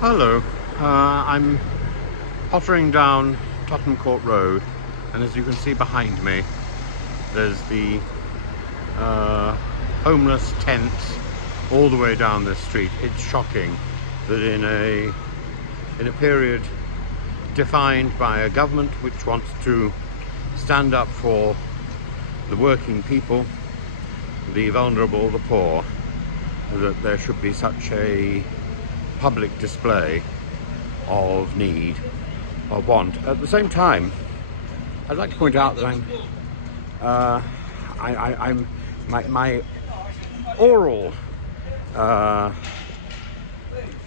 Hello, I'm pottering down Tottenham Court Road, and as you can see behind me, there's the homeless tents all the way down this street. It's shocking that in a period defined by a government which wants to stand up for the working people, the vulnerable, the poor, that there should be such a public display of need or want. At the same time, I'd like to point out that my oral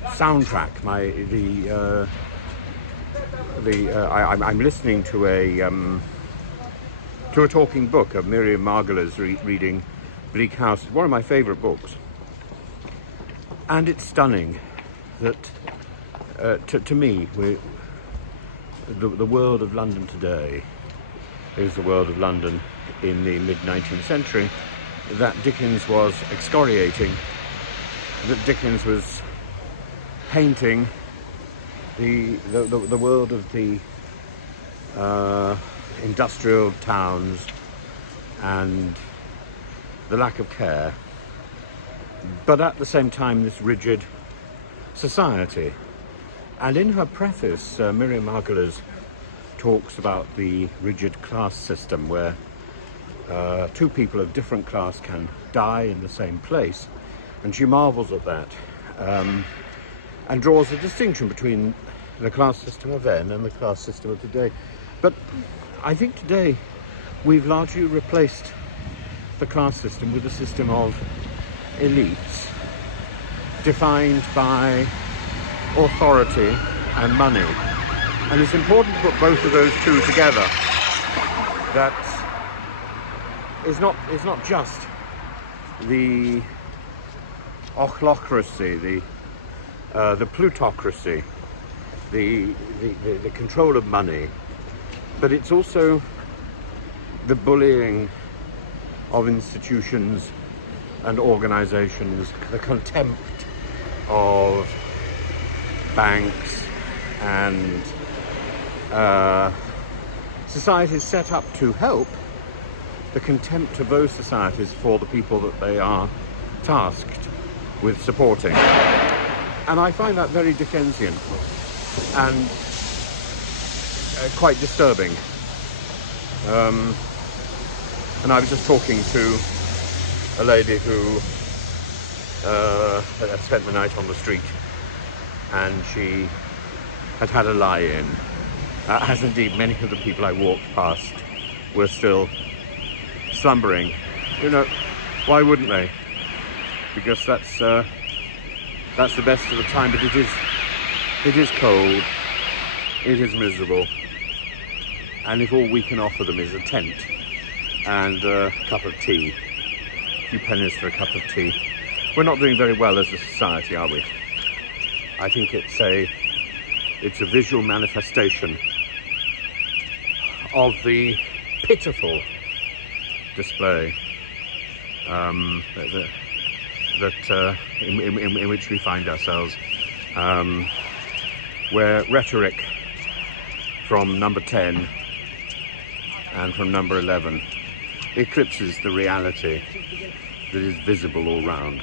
soundtrack, I'm listening to a talking book of Miriam Margolyes reading Bleak House. It's one of my favourite books, and it's stunning that to me the world of London today is the world of London in the mid-19th century that Dickens was excoriating, that Dickens was painting the world of the industrial towns and the lack of care, but at the same time this rigid society. And in her preface, Miriam Margolyes talks about the rigid class system where two people of different class can die in the same place, and she marvels at that and draws a distinction between the class system of then and the class system of today. But I think today we've largely replaced the class system with a system of elites defined by authority and money. And it's important to put both of those two together. That is not just the ochlocracy, the plutocracy, the control of money, but it's also the bullying of institutions and organizations, the contempt of banks and societies set up to help, the contempt of those societies for the people that they are tasked with supporting. And I find that very Dickensian and quite disturbing. And I was just talking to a lady who had spent the night on the street, and she had a lie-in, as indeed many of the people I walked past were still slumbering. You know, why wouldn't they? Because that's the best of the time. But it is cold, it is miserable, and if all we can offer them is a tent and a cup of tea, a few pennies for a cup of tea, we're not doing very well as a society, are we? I think it's a visual manifestation of the pitiful display in which we find ourselves, where rhetoric from number 10 and from number 11 eclipses the reality that is visible all round.